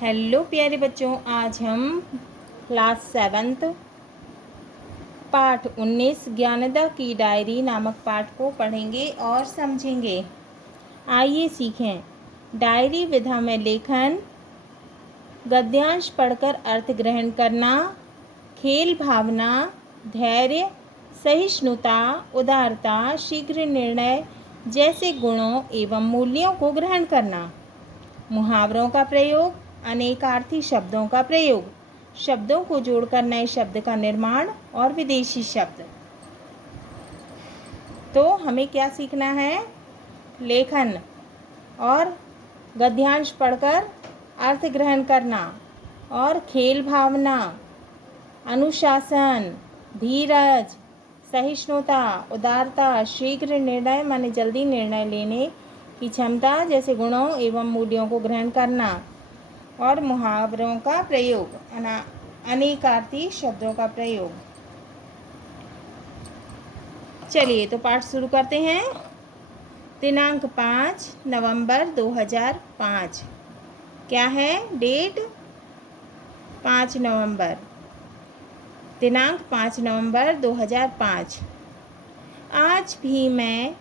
Hello प्यारे बच्चों, आज हम क्लास 7 पाठ 19 ज्ञानदा की डायरी नामक पाठ को पढ़ेंगे और समझेंगे। आइए सीखें। डायरी विधा में लेखन, गद्यांश पढ़कर अर्थ ग्रहण करना, खेल भावना, धैर्य, सहिष्णुता, उदारता, शीघ्र निर्णय जैसे गुणों एवं मूल्यों को ग्रहण करना। मुहावरों का प्रयोग, अनेकार्थी शब्दों का प्रयोग, शब्दों को जोड़कर नए शब्द का निर्माण और विदेशी शब्द। तो हमें क्या सीखना है? लेखन और गद्यांश पढ़कर अर्थ ग्रहण करना और खेल भावना, अनुशासन, धीरज, सहिष्णुता, उदारता, शीघ्र निर्णय माने जल्दी निर्णय लेने की क्षमता जैसे गुणों एवं मूल्यों को ग्रहण करना और मुहावरों का प्रयोग, अनेकार्थी शब्दों का प्रयोग। चलिए तो पाठ शुरू करते हैं। दिनांक 5 नवंबर 2005। क्या है डेट? 5 नवंबर। दिनांक 5 नवंबर 2005। आज भी मैं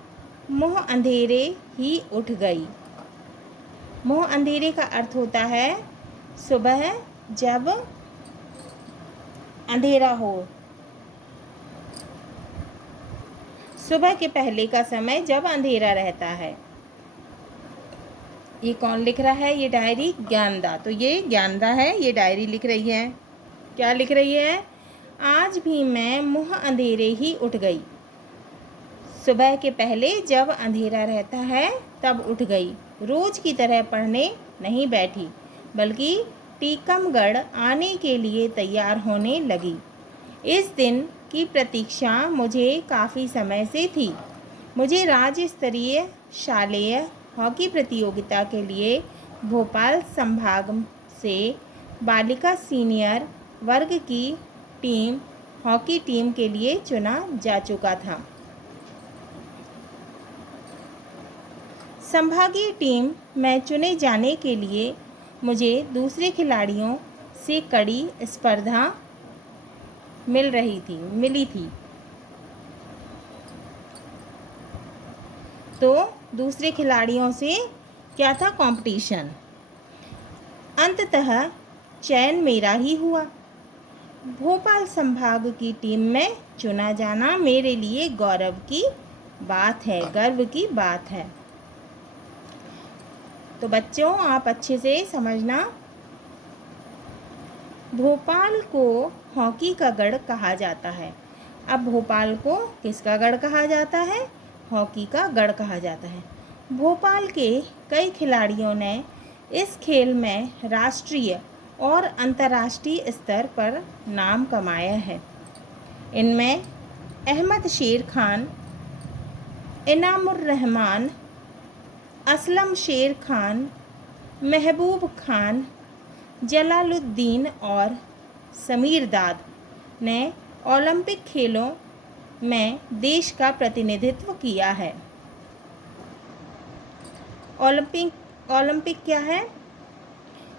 मुँह अंधेरे ही उठ गई। मुँह अंधेरे का अर्थ होता है सुबह जब अंधेरा हो, सुबह के पहले का समय जब अंधेरा रहता है। ये कौन लिख रहा है? ये डायरी ज्ञानदा। तो ये ज्ञानदा है, ये डायरी लिख रही है। क्या लिख रही है? आज भी मैं मुँह अंधेरे ही उठ गई। सुबह के पहले जब अंधेरा रहता है तब उठ गई। रोज़ की तरह पढ़ने नहीं बैठी, बल्कि टीकमगढ़ आने के लिए तैयार होने लगी। इस दिन की प्रतीक्षा मुझे काफ़ी समय से थी। मुझे राज्य स्तरीय शालेय हॉकी प्रतियोगिता के लिए भोपाल संभाग से बालिका सीनियर वर्ग की हॉकी टीम के लिए चुना जा चुका था। संभागीय टीम में चुने जाने के लिए मुझे दूसरे खिलाड़ियों से कड़ी स्पर्धा मिली थी। तो दूसरे खिलाड़ियों से क्या था? कंपटीशन। अंततः चयन मेरा ही हुआ। भोपाल संभाग की टीम में चुना जाना मेरे लिए गौरव की बात है, गर्व की बात है। तो बच्चों आप अच्छे से समझना। भोपाल को हॉकी का गढ़ कहा जाता है। अब भोपाल को किसका गढ़ कहा जाता है? हॉकी का गढ़ कहा जाता है। भोपाल के कई खिलाड़ियों ने इस खेल में राष्ट्रीय और अंतर्राष्ट्रीय स्तर पर नाम कमाया है। इनमें अहमद शेर खान, इनामुर रहमान, असलम शेर खान, महबूब खान, जलालुद्दीन और समीर दाद ने ओलंपिक खेलों में देश का प्रतिनिधित्व किया है। ओलंपिक क्या है?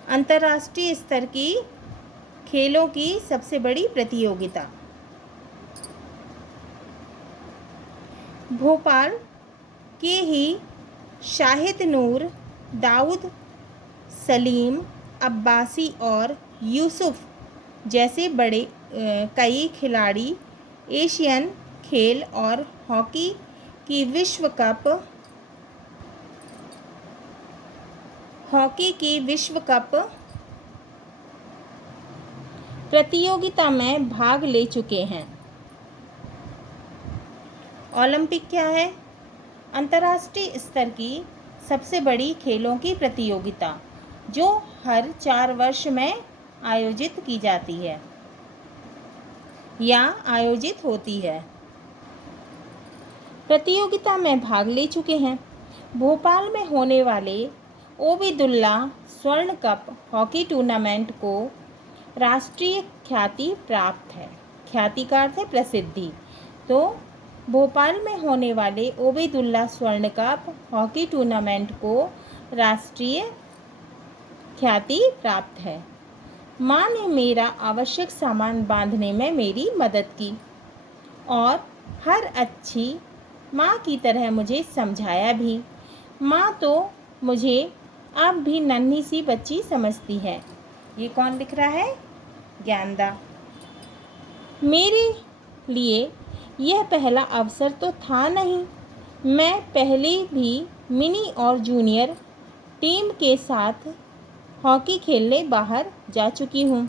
अंतर्राष्ट्रीय स्तर की खेलों की सबसे बड़ी प्रतियोगिता। भोपाल के ही शाहिद नूर, दाऊद, सलीम, अब्बासी और यूसुफ जैसे बड़े कई खिलाड़ी एशियन खेल और हॉकी की विश्व कप प्रतियोगिता में भाग ले चुके हैं। ओलंपिक क्या है? अंतर्राष्ट्रीय स्तर की सबसे बड़ी खेलों की प्रतियोगिता जो हर 4 वर्ष में आयोजित की जाती है या आयोजित होती है। प्रतियोगिता में भाग ले चुके हैं। भोपाल में होने वाले ओबेदुल्ला स्वर्ण कप हॉकी टूर्नामेंट को राष्ट्रीय ख्याति प्राप्त है। ख्याति का अर्थ है प्रसिद्धि। तो भोपाल में होने वाले ओबेदुल्ला स्वर्ण कप हॉकी टूर्नामेंट को राष्ट्रीय ख्याति प्राप्त है। माँ ने मेरा आवश्यक सामान बांधने में मेरी मदद की और हर अच्छी माँ की तरह मुझे समझाया भी। माँ तो मुझे अब भी नन्ही सी बच्ची समझती है। ये कौन लिख रहा है? ज्ञानदा। मेरे लिए यह पहला अवसर तो था नहीं। मैं पहले भी मिनी और जूनियर टीम के साथ हॉकी खेलने बाहर जा चुकी हूँ।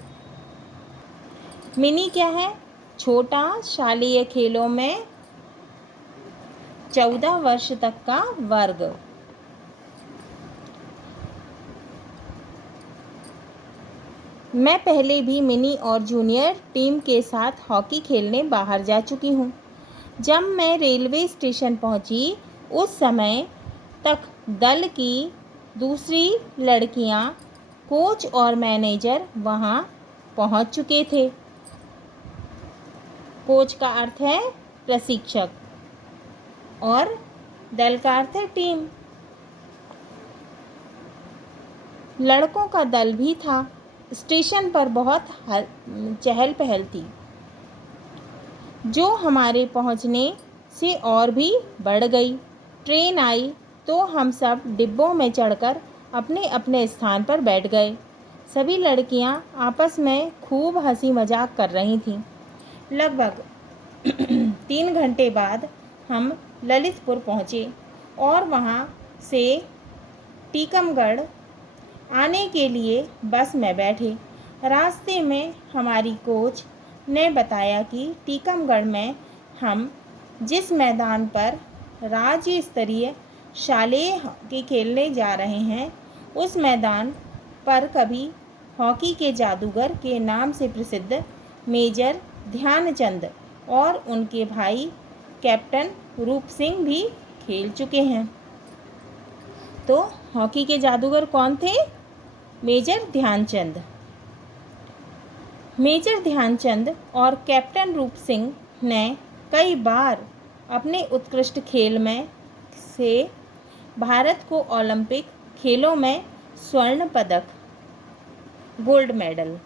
मिनी क्या है? छोटा। शालेय खेलों में 14 वर्ष तक का वर्ग। मैं पहले भी मिनी और जूनियर टीम के साथ हॉकी खेलने बाहर जा चुकी हूँ। जब मैं रेलवे स्टेशन पहुँची उस समय तक दल की दूसरी लड़कियाँ, कोच और मैनेजर वहाँ पहुँच चुके थे। कोच का अर्थ है प्रशिक्षक और दल का अर्थ है टीम। लड़कों का दल भी था। स्टेशन पर बहुत चहल पहल थी, जो हमारे पहुंचने से और भी बढ़ गई। ट्रेन आई तो हम सब डिब्बों में चढ़कर अपने अपने स्थान पर बैठ गए। सभी लड़कियां आपस में खूब हंसी मजाक कर रही थीं। लगभग 3 घंटे बाद हम ललितपुर पहुँचे और वहाँ से टीकमगढ़ आने के लिए बस में बैठे। रास्ते में हमारी कोच ने बताया कि टीकमगढ़ में हम जिस मैदान पर राज्य स्तरीय शालेय हॉकी खेलने जा रहे हैं, उस मैदान पर कभी हॉकी के जादूगर के नाम से प्रसिद्ध मेजर ध्यानचंद और उनके भाई कैप्टन रूप सिंह भी खेल चुके हैं। तो हॉकी के जादूगर कौन थे? मेजर ध्यानचंद। मेजर ध्यानचंद और कैप्टन रूप सिंह ने कई बार अपने उत्कृष्ट खेल में से भारत को ओलंपिक खेलों में स्वर्ण पदक, गोल्ड मेडल,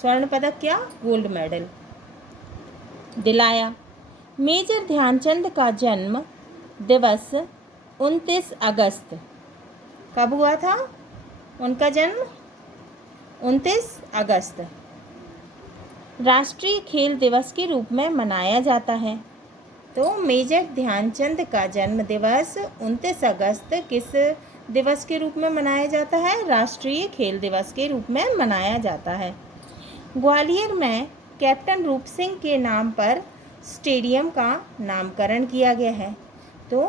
स्वर्ण पदक क्या? गोल्ड मेडल दिलाया। मेजर ध्यानचंद का जन्म दिवस 29 अगस्त। कब हुआ था उनका जन्म? 29 अगस्त राष्ट्रीय खेल दिवस के रूप में मनाया जाता है। तो मेजर ध्यानचंद का जन्म दिवस 29 अगस्त किस दिवस के रूप में मनाया जाता है? राष्ट्रीय खेल दिवस के रूप में मनाया जाता है। ग्वालियर में कैप्टन रूप सिंह के नाम पर स्टेडियम का नामकरण किया गया है। तो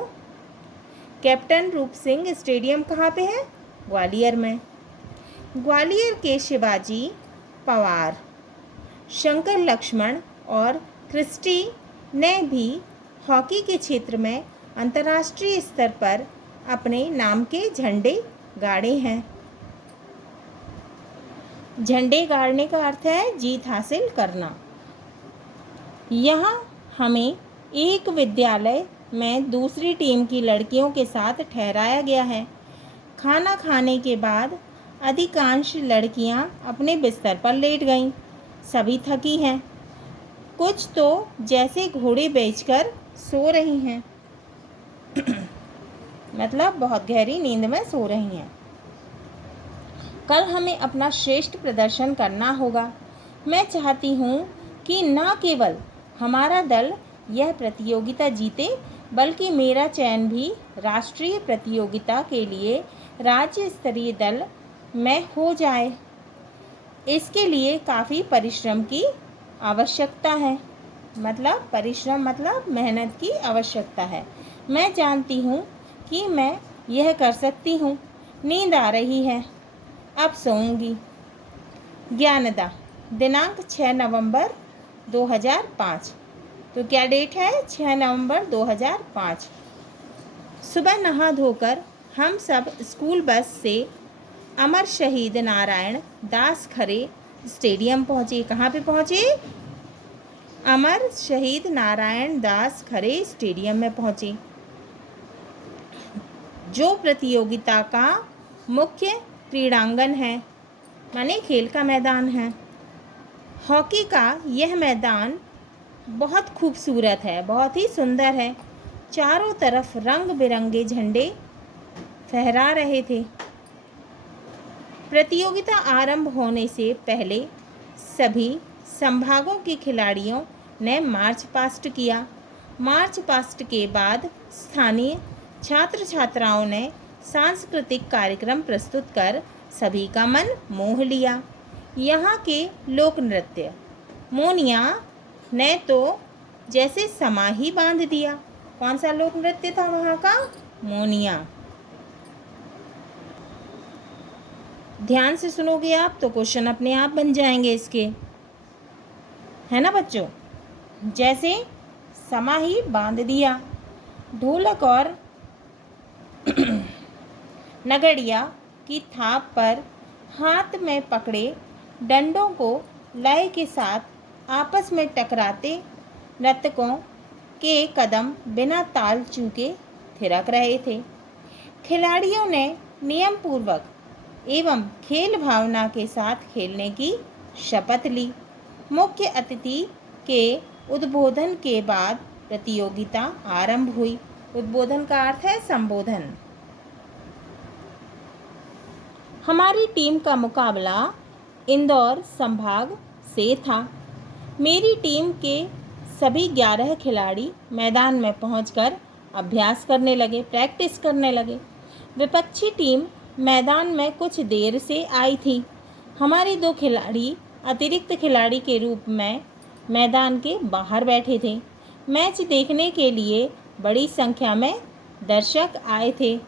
कैप्टन रूप सिंह स्टेडियम कहाँ पे है? ग्वालियर में। ग्वालियर के शिवाजी पवार, शंकर लक्ष्मण और क्रिस्टी ने भी हॉकी के क्षेत्र में अंतर्राष्ट्रीय स्तर पर अपने नाम के झंडे गाड़े हैं। झंडे गाड़ने का अर्थ है जीत हासिल करना। यहाँ हमें एक विद्यालय में दूसरी टीम की लड़कियों के साथ ठहराया गया है। खाना खाने के बाद अधिकांश लड़कियाँ अपने बिस्तर पर लेट गईं। सभी थकी हैं। कुछ तो जैसे घोड़े बेचकर सो रही हैं। मतलब बहुत गहरी नींद में सो रही हैं। कल हमें अपना श्रेष्ठ प्रदर्शन करना होगा। मैं चाहती हूँ कि न केवल हमारा दल यह प्रतियोगिता जीते, बल्कि मेरा चयन भी राष्ट्रीय प्रतियोगिता के लिए राज्य स्तरीय दल में हो जाए। इसके लिए काफ़ी परिश्रम की आवश्यकता है। मतलब परिश्रम मतलब मेहनत की आवश्यकता है। मैं जानती हूँ कि मैं यह कर सकती हूँ। नींद आ रही है, अब सोऊंगी। ज्ञानदा, दिनांक 6 नवंबर 2005। तो क्या डेट है? 6 नवंबर 2005। सुबह नहा धोकर हम सब स्कूल बस से अमर शहीद नारायण दास खरे स्टेडियम पहुँचे। कहाँ पे पहुँचे? अमर शहीद नारायण दास खरे स्टेडियम में पहुँचे, जो प्रतियोगिता का मुख्य क्रीड़ांगन है, माने खेल का मैदान है। हॉकी का यह मैदान बहुत खूबसूरत है, बहुत ही सुंदर है। चारों तरफ रंग बिरंगे झंडे फहरा रहे थे। प्रतियोगिता आरंभ होने से पहले सभी संभागों के खिलाड़ियों ने मार्च पास्ट किया। मार्च पास्ट के बाद स्थानीय छात्र छात्राओं ने सांस्कृतिक कार्यक्रम प्रस्तुत कर सभी का मन मोह लिया। यहाँ के लोक नृत्य मोनिया ने तो जैसे समा ही बांध दिया। कौन सा लोक नृत्य था वहाँ का? मोनिया। ध्यान से सुनोगे आप तो क्वेश्चन अपने आप बन जाएंगे इसके, है ना बच्चों? जैसे समा ही बांध दिया। ढोलक और नगड़िया की थाप पर हाथ में पकड़े डंडों को लय के साथ आपस में टकराते नर्तकों के कदम बिना ताल चूके थिरक रहे थे। खिलाड़ियों ने नियम पूर्वक एवं खेल भावना के साथ खेलने की शपथ ली। मुख्य अतिथि के उद्बोधन के बाद प्रतियोगिता आरंभ हुई। उद्बोधन का अर्थ है संबोधन। हमारी टीम का मुकाबला इंदौर संभाग से था। मेरी टीम के सभी 11 खिलाड़ी मैदान में पहुंचकर अभ्यास करने लगे, प्रैक्टिस करने लगे। विपक्षी टीम मैदान में कुछ देर से आई थी। हमारे 2 खिलाड़ी अतिरिक्त खिलाड़ी के रूप में मैदान के बाहर बैठे थे। मैच देखने के लिए बड़ी संख्या में दर्शक आए थे।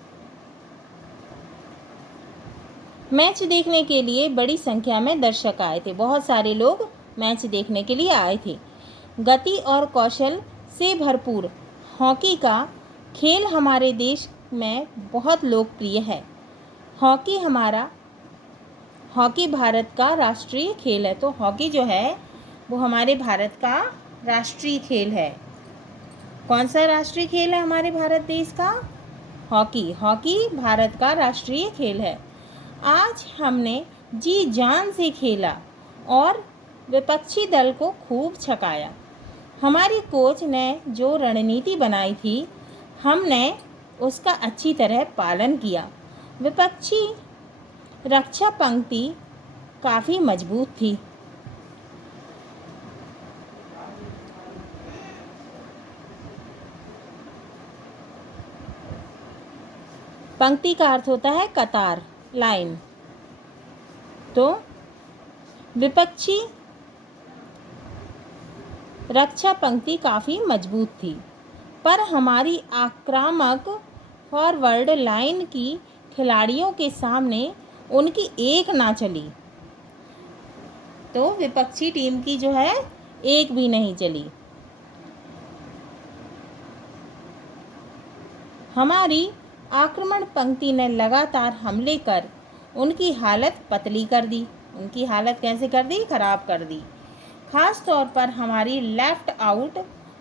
मैच देखने के लिए बड़ी संख्या में दर्शक आए थे। बहुत सारे लोग मैच देखने के लिए आए थे। गति और कौशल से भरपूर हॉकी का खेल हमारे देश में बहुत लोकप्रिय है। हॉकी भारत का राष्ट्रीय खेल है। तो हॉकी जो है वो हमारे भारत का राष्ट्रीय खेल है। कौन सा राष्ट्रीय खेल है हमारे भारत देश का? हॉकी। हॉकी भारत का राष्ट्रीय खेल है। आज हमने जी जान से खेला और विपक्षी दल को खूब छकाया। हमारी कोच ने जो रणनीति बनाई थी हमने उसका अच्छी तरह पालन किया। विपक्षी रक्षा पंक्ति काफ़ी मजबूत थी। पंक्ति का अर्थ होता है कतार, लाइन। तो विपक्षी रक्षा पंक्ति काफ़ी मजबूत थी, पर हमारी आक्रामक फॉरवर्ड लाइन की खिलाड़ियों के सामने उनकी एक ना चली। तो विपक्षी टीम की जो है एक भी नहीं चली। हमारी आक्रमण पंक्ति ने लगातार हमले कर उनकी हालत पतली कर दी। उनकी हालत कैसे कर दी? खराब कर दी। ख़ास तौर पर हमारी लेफ़्ट आउट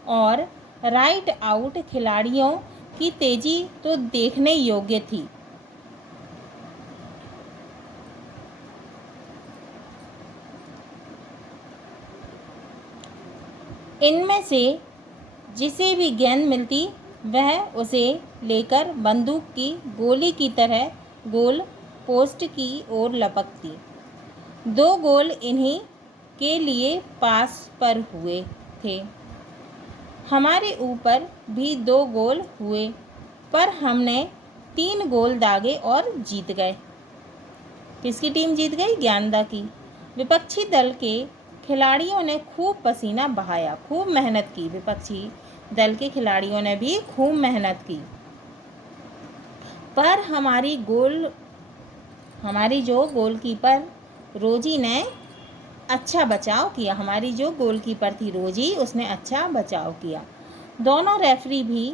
और राइट आउट खिलाड़ियों की तेज़ी तो देखने योग्य थी। इनमें से जिसे भी गेंद मिलती वह उसे लेकर बंदूक की गोली की तरह गोल पोस्ट की ओर लपकती। 2 गोल इन्हीं के लिए पास पर हुए थे। हमारे ऊपर भी 2 गोल हुए, पर हमने 3 गोल दागे और जीत गए। किसकी टीम जीत गई? ज्ञानदा की। विपक्षी दल के खिलाड़ियों ने खूब पसीना बहाया, खूब मेहनत की। विपक्षी दल के खिलाड़ियों ने भी खूब मेहनत की, पर हमारी जो गोलकीपर रोजी ने अच्छा बचाव किया। हमारी जो गोलकीपर थी रोजी, उसने अच्छा बचाव किया। दोनों रेफरी भी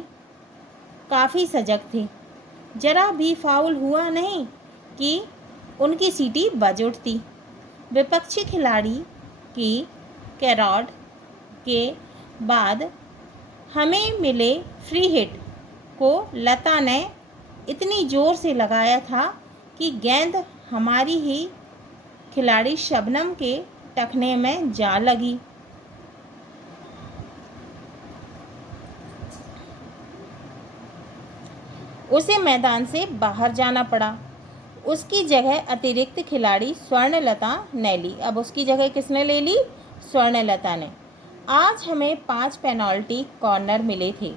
काफ़ी सजग थे। जरा भी फाउल हुआ नहीं कि उनकी सीटी बज उठती। विपक्षी खिलाड़ी की कैरॉड के बाद हमें मिले फ्री हिट को लता ने इतनी ज़ोर से लगाया था कि गेंद हमारी ही खिलाड़ी शबनम के टखने में जा लगी। उसे मैदान से बाहर जाना पड़ा। उसकी जगह अतिरिक्त खिलाड़ी स्वर्णलता ने ली। अब उसकी जगह किसने ले ली? स्वर्णलता ने। आज हमें 5 पेनल्टी कॉर्नर मिले थे,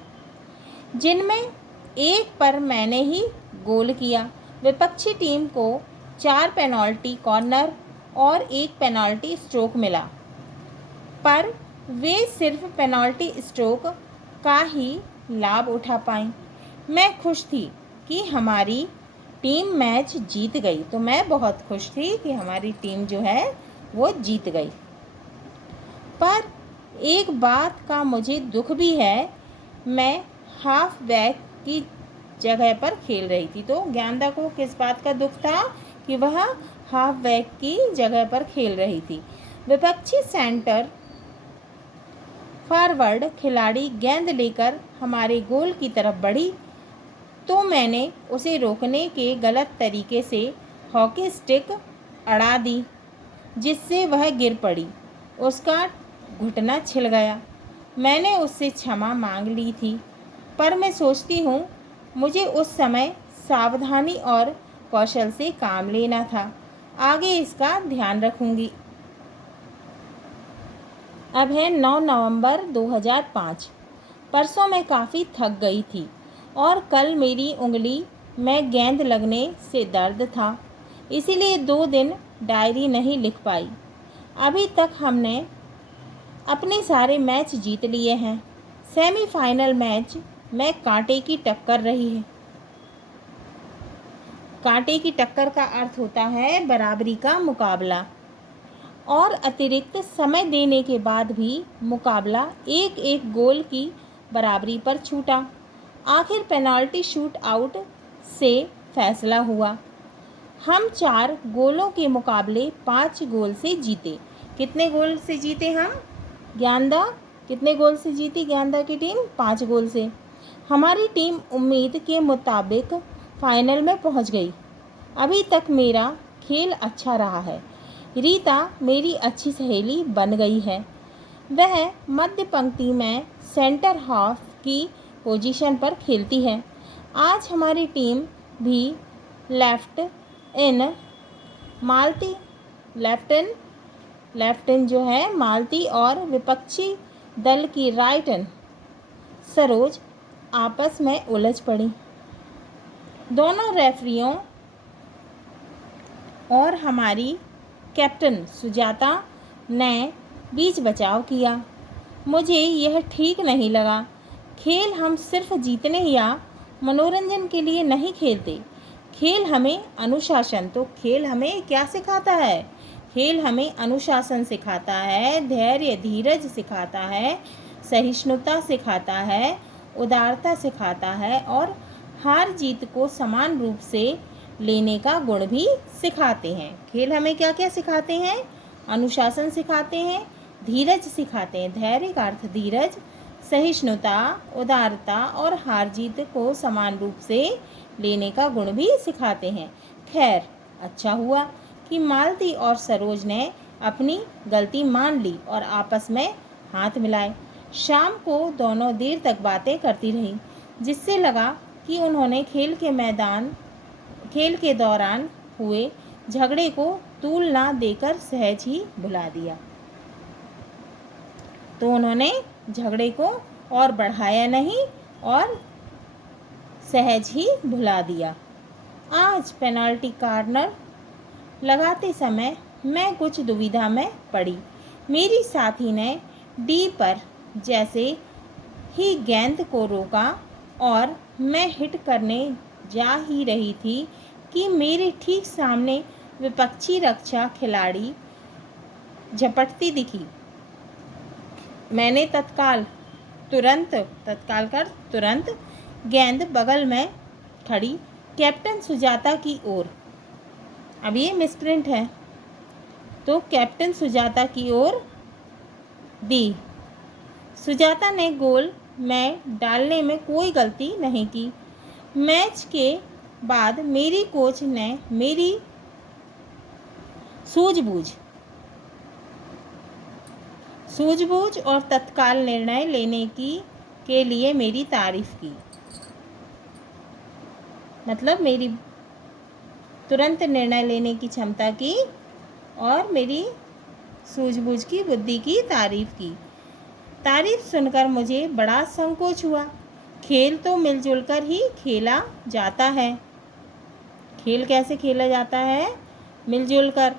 जिनमें एक पर मैंने ही गोल किया। विपक्षी टीम को 4 पेनल्टी कॉर्नर और 1 पेनल्टी स्ट्रोक मिला, पर वे सिर्फ पेनल्टी स्ट्रोक का ही लाभ उठा पाईं। मैं खुश थी कि हमारी टीम मैच जीत गई। तो मैं बहुत खुश थी कि हमारी टीम जो है वो जीत गई। पर एक बात का मुझे दुख भी है, मैं हाफ बैक की जगह पर खेल रही थी। तो ज्ञानदा को किस बात का दुख था? कि वह हाफ बैक की जगह पर खेल रही थी। विपक्षी सेंटर फॉरवर्ड खिलाड़ी गेंद लेकर हमारे गोल की तरफ बढ़ी, तो मैंने उसे रोकने के गलत तरीके से हॉकी स्टिक अड़ा दी, जिससे वह गिर पड़ी। उसका घुटना छिल गया। मैंने उससे क्षमा मांग ली थी, पर मैं सोचती हूँ मुझे उस समय सावधानी और कौशल से काम लेना था। आगे इसका ध्यान रखूँगी। अब है 9 नवंबर 2005। परसों मैं काफ़ी थक गई थी और कल मेरी उंगली में गेंद लगने से दर्द था, इसीलिए 2 दिन डायरी नहीं लिख पाई। अभी तक हमने अपने सारे मैच जीत लिए हैं। सेमीफाइनल मैच में कांटे की टक्कर रही है। कांटे की टक्कर का अर्थ होता है बराबरी का मुकाबला, और अतिरिक्त समय देने के बाद भी मुकाबला 1-1 गोल की बराबरी पर छूटा। आखिर पेनाल्टी शूट आउट से फैसला हुआ। हम 4 गोलों के मुकाबले 5 गोल से जीते। कितने गोल से जीते हम? ज्ञानदा कितने गोल से जीती? ज्ञानदा की टीम 5 गोल से। हमारी टीम उम्मीद के मुताबिक फाइनल में पहुंच गई। अभी तक मेरा खेल अच्छा रहा है। रीता मेरी अच्छी सहेली बन गई है। वह मध्य पंक्ति में सेंटर हाफ की पोजीशन पर खेलती है। आज हमारी टीम भी लेफ्ट इन जो है मालती और विपक्षी दल की राइट इन सरोज आपस में उलझ पड़ी। दोनों रेफरियों और हमारी कैप्टन सुजाता ने बीच बचाव किया। मुझे यह ठीक नहीं लगा। खेल हम सिर्फ जीतने या मनोरंजन के लिए नहीं खेलते। खेल हमें अनुशासन, तो खेल हमें क्या सिखाता है? खेल हमें अनुशासन सिखाता है, धैर्य धीरज सिखाता है, सहिष्णुता सिखाता है, उदारता सिखाता है और हार जीत को समान रूप से लेने का गुण भी सिखाते हैं। खेल हमें क्या क्या सिखाते हैं? अनुशासन सिखाते हैं, धीरज सिखाते हैं, धैर्य का अर्थ धीरज, सहिष्णुता, उदारता और हार जीत को समान रूप से लेने का गुण भी सिखाते हैं। खैर, अच्छा हुआ कि मालती और सरोज ने अपनी गलती मान ली और आपस में हाथ मिलाए। शाम को दोनों देर तक बातें करती रहीं, जिससे लगा कि उन्होंने खेल के दौरान हुए झगड़े को तूल ना देकर सहज ही भुला दिया। तो उन्होंने झगड़े को और बढ़ाया नहीं और सहज ही भुला दिया। आज पेनाल्टी कॉर्नर लगाते समय मैं कुछ दुविधा में पड़ी। मेरी साथी ने डी पर जैसे ही गेंद को रोका और मैं हिट करने जा ही रही थी कि मेरे ठीक सामने विपक्षी रक्षा खिलाड़ी झपटती दिखी। मैंने तुरंत गेंद बगल में खड़ी कैप्टन सुजाता की ओर, अब ये मिसप्रिंट है, तो कैप्टन सुजाता की ओर दी। सुजाता ने गोल में डालने में कोई गलती नहीं की। मैच के बाद मेरी कोच ने मेरी सूझबूझ, सूझबूझ और तत्काल निर्णय लेने की के लिए मेरी तारीफ की, मतलब मेरी तुरंत निर्णय लेने की क्षमता की और मेरी सूझबूझ की बुद्धि की तारीफ की। तारीफ सुनकर मुझे बड़ा संकोच हुआ। खेल तो मिलजुल कर ही खेला जाता है। खेल कैसे खेला जाता है? मिलजुल कर।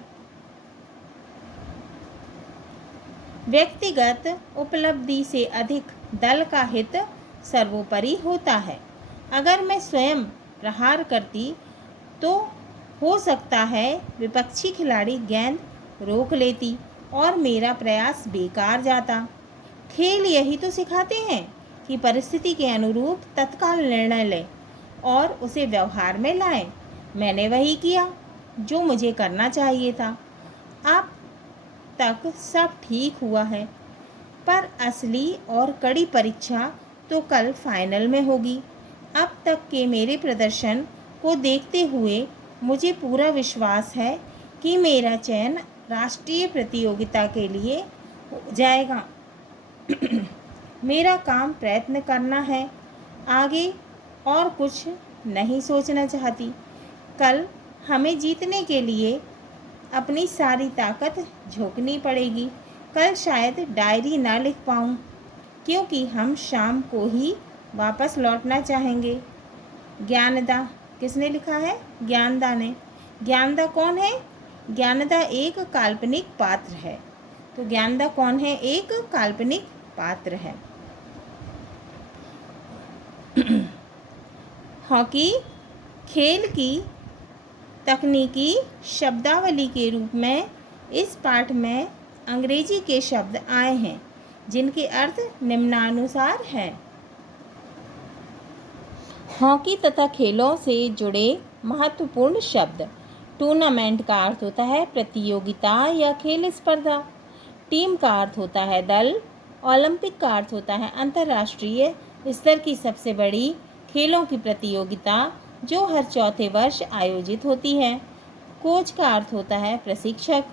व्यक्तिगत उपलब्धि से अधिक दल का हित सर्वोपरि होता है। अगर मैं स्वयं प्रहार करती तो हो सकता है विपक्षी खिलाड़ी गेंद रोक लेती और मेरा प्रयास बेकार जाता। खेल यही तो सिखाते हैं कि परिस्थिति के अनुरूप तत्काल निर्णय लें और उसे व्यवहार में लाएं। मैंने वही किया जो मुझे करना चाहिए था। अब तक सब ठीक हुआ है, पर असली और कड़ी परीक्षा तो कल फाइनल में होगी। अब तक के मेरे प्रदर्शन को देखते हुए मुझे पूरा विश्वास है कि मेरा चयन राष्ट्रीय प्रतियोगिता के लिए हो जाएगा। मेरा काम प्रयत्न करना है, आगे और कुछ नहीं सोचना चाहती। कल हमें जीतने के लिए अपनी सारी ताकत झोंकनी पड़ेगी। कल शायद डायरी ना लिख पाऊँ, क्योंकि हम शाम को ही वापस लौटना चाहेंगे। ज्ञानदा किसने लिखा है? ज्ञानदा ने। ज्ञानदा कौन है? ज्ञानदा एक काल्पनिक पात्र है। तो ज्ञानदा कौन है? एक काल्पनिक पात्र है। हॉकी खेल की तकनीकी शब्दावली के रूप में इस पाठ में अंग्रेजी के शब्द आए हैं, जिनके अर्थ निम्नानुसार हैं। हॉकी तथा खेलों से जुड़े महत्वपूर्ण शब्द। टूर्नामेंट का अर्थ होता है प्रतियोगिता या खेल स्पर्धा। टीम का अर्थ होता है दल। ओलंपिक का अर्थ होता है अंतर्राष्ट्रीय स्तर की सबसे बड़ी खेलों की प्रतियोगिता जो हर चौथे वर्ष आयोजित होती है। कोच का अर्थ होता है प्रशिक्षक।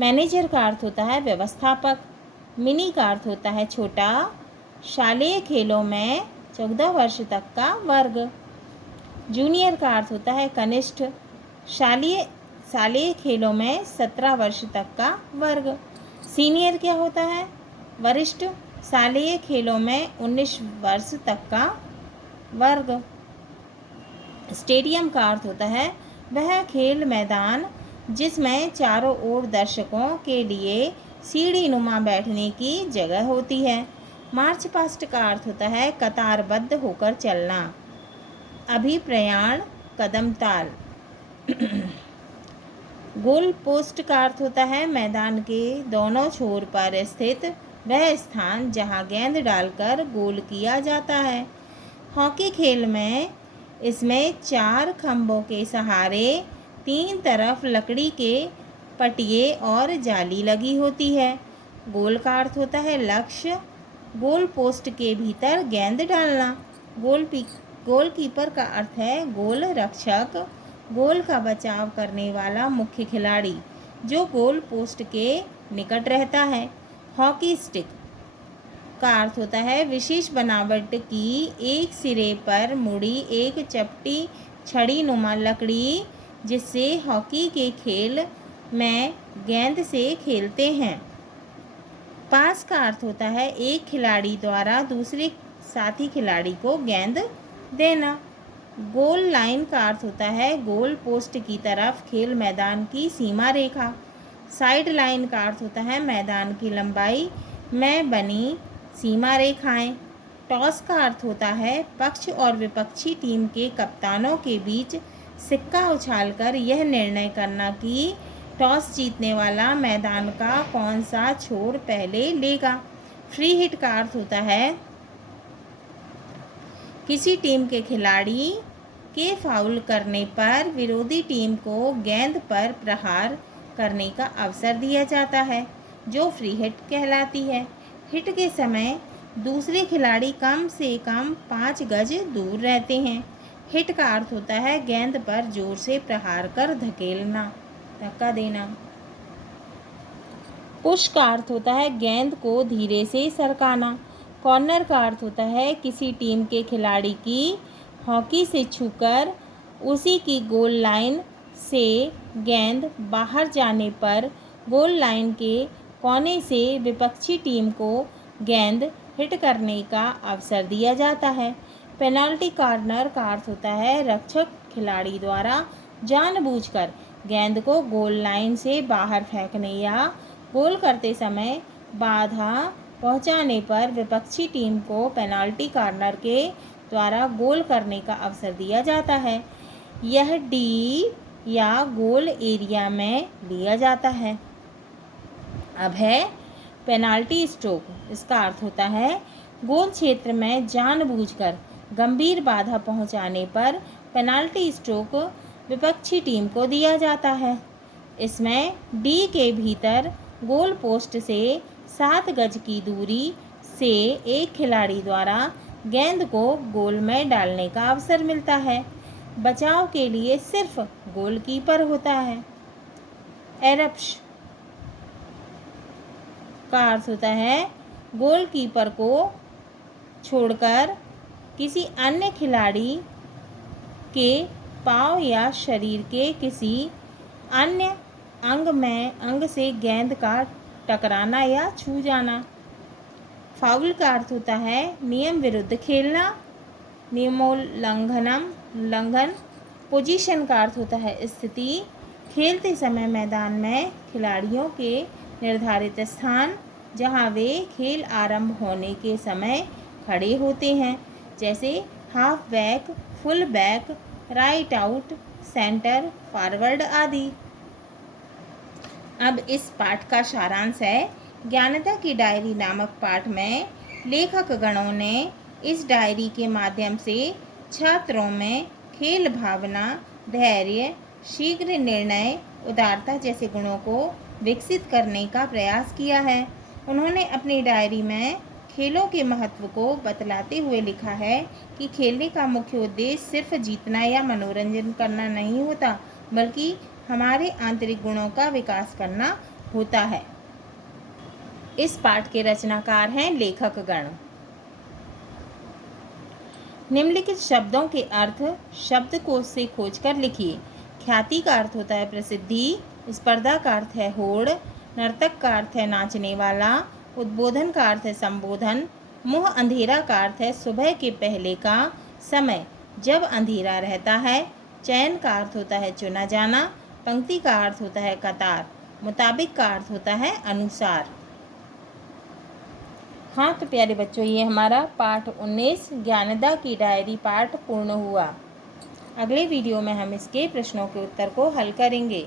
मैनेजर का अर्थ होता है व्यवस्थापक। मिनी का अर्थ होता है छोटा। शालेय खेलों में 14 वर्ष तक का वर्ग। जूनियर का अर्थ होता है कनिष्ठ। शालेय खेलों में 17 वर्ष तक का वर्ग। सीनियर क्या होता है? वरिष्ठ। शालेय खेलों में 19 वर्ष तक का वर्ग। स्टेडियम का अर्थ होता है वह खेल मैदान जिसमें चारों ओर दर्शकों के लिए सीढ़ी नुमा बैठने की जगह होती है। मार्च पास्ट का अर्थ होता है कतारबद्ध होकर चलना। अभिप्रयाण कदम ताल। गोल पोस्ट का अर्थ होता है मैदान के दोनों छोर पर स्थित वह स्थान जहां गेंद डालकर गोल किया जाता है। हॉकी खेल में इसमें 4 खंभों के सहारे 3 तरफ लकड़ी के पटिए और जाली लगी होती है। गोल का अर्थ होता है लक्ष्य। गोल पोस्ट के भीतर गेंद डालना। गोलकीपर का अर्थ है गोल रक्षक। गोल का बचाव करने वाला मुख्य खिलाड़ी जो गोल पोस्ट के निकट रहता है। हॉकी स्टिक का अर्थ होता है विशेष बनावट की एक सिरे पर मुड़ी एक चपटी छड़ी नुमा लकड़ी जिससे हॉकी के खेल में गेंद से खेलते हैं। पास का अर्थ होता है एक खिलाड़ी द्वारा दूसरे साथी खिलाड़ी को गेंद देना। गोल लाइन का अर्थ होता है गोल पोस्ट की तरफ खेल मैदान की सीमा रेखा। साइड लाइन का अर्थ होता है मैदान की लंबाई में बनी सीमा रेखाएं। टॉस का अर्थ होता है पक्ष और विपक्षी टीम के कप्तानों के बीच सिक्का उछालकर यह निर्णय करना कि टॉस जीतने वाला मैदान का कौन सा छोर पहले लेगा। फ्री हिट का अर्थ होता है किसी टीम के खिलाड़ी के फाउल करने पर विरोधी टीम को गेंद पर प्रहार करने का अवसर दिया जाता है, जो फ्री हिट कहलाती है। हिट के समय दूसरे खिलाड़ी कम से कम 5 गज दूर रहते हैं। हिट का अर्थ होता है गेंद पर जोर से प्रहार कर धकेलना। धक्का देना। पुश का अर्थ होता है गेंद को धीरे से सरकाना। कॉर्नर का अर्थ होता है किसी टीम के खिलाड़ी की हॉकी से छूकर उसी की गोल लाइन से गेंद बाहर जाने पर गोल लाइन के कोने से विपक्षी टीम को गेंद हिट करने का अवसर दिया जाता है। पेनल्टी कॉर्नर का अर्थ होता है रक्षक खिलाड़ी द्वारा जानबूझकर गेंद को गोल लाइन से बाहर फेंकने या गोल करते समय बाधा पहुंचाने पर विपक्षी टीम को पेनल्टी कॉर्नर के द्वारा गोल करने का अवसर दिया जाता है। यह डी या गोल एरिया में लिया जाता है। अब है पेनाल्टी स्ट्रोक। इसका अर्थ होता है गोल क्षेत्र में जानबूझकर गंभीर बाधा पहुंचाने पर पेनाल्टी स्ट्रोक विपक्षी टीम को दिया जाता है। इसमें डी के भीतर गोल पोस्ट से 7 गज की दूरी से एक खिलाड़ी द्वारा गेंद को गोल में डालने का अवसर मिलता है। बचाव के लिए सिर्फ गोलकीपर होता है। एरप्श का अर्थ होता है गोलकीपर को छोड़कर किसी अन्य खिलाड़ी के पाँव या शरीर के किसी अन्य अंग से गेंद का टकराना या छू जाना। फाउल का अर्थ होता है नियम विरुद्ध खेलना, नियमोल्लंघन। पोजीशन का अर्थ होता है स्थिति। खेलते समय मैदान में खिलाड़ियों के निर्धारित स्थान जहां वे खेल आरंभ होने के समय खड़े होते हैं, जैसे half back, full back, right out, centre, forward आदि। अब इस पाठ का सारांश है। ज्ञानदा की डायरी नामक पाठ में लेखक गणों ने इस डायरी के माध्यम से छात्रों में खेल भावना, धैर्य, शीघ्र निर्णय, उदारता जैसे गुणों को विकसित करने का प्रयास किया है। उन्होंने अपनी डायरी में खेलों के महत्व को बतलाते हुए लिखा है कि खेलने का मुख्य उद्देश्य सिर्फ जीतना या मनोरंजन करना नहीं होता, बल्कि हमारे आंतरिक गुणों का विकास करना होता है। इस पाठ के रचनाकार हैं लेखक गण। निम्नलिखित शब्दों के अर्थ शब्दकोश से खोजकर लिखिए। ख्याति का अर्थ होता है प्रसिद्धि, स्पर्धा का अर्थ है होड़, नर्तक का अर्थ है नाचने वाला, उद्बोधन का अर्थ है संबोधन, मुँह अंधेरा का अर्थ है सुबह के पहले का समय जब अंधेरा रहता है, चयन का अर्थ होता है चुना जाना, पंक्ति का अर्थ होता है कतार, मुताबिक का अर्थ होता है अनुसार। हाँ तो प्यारे बच्चों, ये हमारा पाठ 19 ज्ञानदा की डायरी पाठ पूर्ण हुआ। अगले वीडियो में हम इसके प्रश्नों के उत्तर को हल करेंगे।